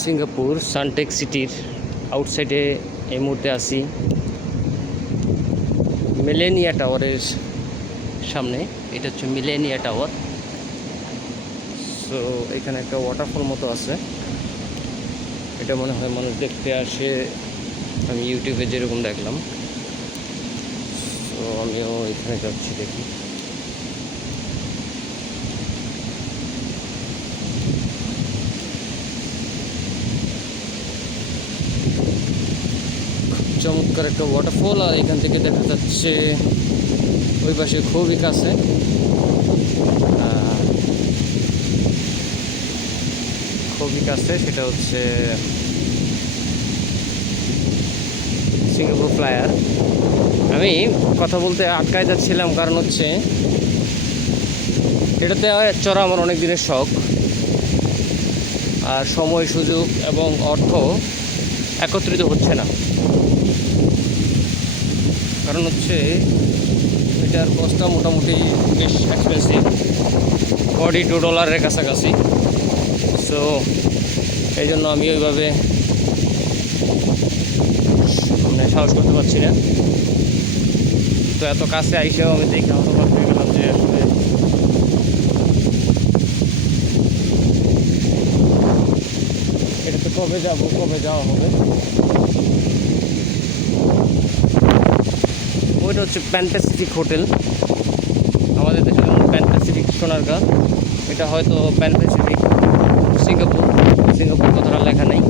Singapore Suntech সিটির আউটসাইডে এই মুহূর্তে আছি মিলেনিয়া টাওয়ারের সামনে। এটা হচ্ছে মিলেনিয়া টাওয়ার। সো এখানে একটা ওয়াটারফল মতো আছে, এটা মনে হয় মানুষ দেখতে আসে, আমি ইউটিউবে যেরকম দেখলাম। তো আমিও এখানে যাচ্ছি, দেখি। চমৎকার একটা ওয়াটারফল, আর এখান থেকে দেখা যাচ্ছে ওই পাশে খুবই কাছে সেটা হচ্ছে সিঙ্গাপুর ফ্লায়ার। আমি কথা বলতে আটকায় যাচ্ছিলাম, কারণ হচ্ছে এটাতে চড়া আমার অনেক দিনের শখ, আর সময়, সুযোগ এবং অর্থ একত্রিত হচ্ছে না। কারণ হচ্ছে এটার কস্টটা মোটামুটি বেশ এক্সপেন্সিভ, $42 কাছাকাছি। সো এই জন্য আমি ওইভাবে সাহস করতে পারছি না। তো এত কাছে আইসেও আমি দেখে হতবাক হয়ে গেলাম যে আসলে এটাতে কবে যাওয়া হবে। ওইটা হচ্ছে প্যান প্যাসিফিক হোটেল, আমাদের দেশে যেমন প্যান প্যাসিফিক সোনারগাঁ, এটা হয়তো প্যান প্যাসিফিক সিঙ্গাপুর কথাটা লেখা নেই।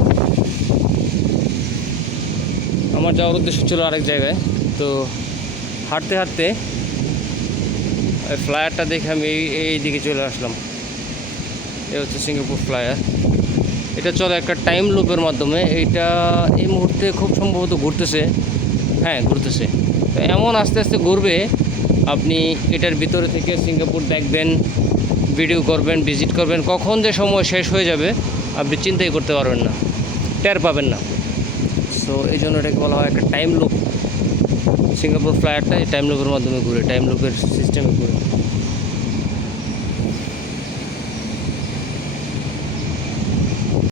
আমার যাওয়ার উদ্দেশ্য ছিল আরেক জায়গায়। তো হাঁটতে হাঁটতে ফ্লায়ারটা দেখে আমি এই দিকে চলে আসলাম। এ হচ্ছে সিঙ্গাপুর ফ্লায়ার। এটা চলে একটা টাইম লুপের মাধ্যমে। এইটা এই মুহূর্তে খুব সম্ভবত ঘুরতেছে। হ্যাঁ, ঘুরতেছে। তো এমন আস্তে আস্তে ঘুরবে, আপনি এটার ভিতরে থেকে সিঙ্গাপুর দেখবেন, ভিডিও করবেন, ভিজিট করবেন, কখন যে সময় শেষ হয়ে যাবে আপনি চিন্তাই করতে পারবেন না, টের পাবেন না। সো এই জন্য এটাকে বলা হয় একটা টাইম লুপ। সিঙ্গাপুর ফ্লায়ারটা এই টাইম লুপের মাধ্যমে ঘুরে, টাইম লুপের সিস্টেমে ঘুরে।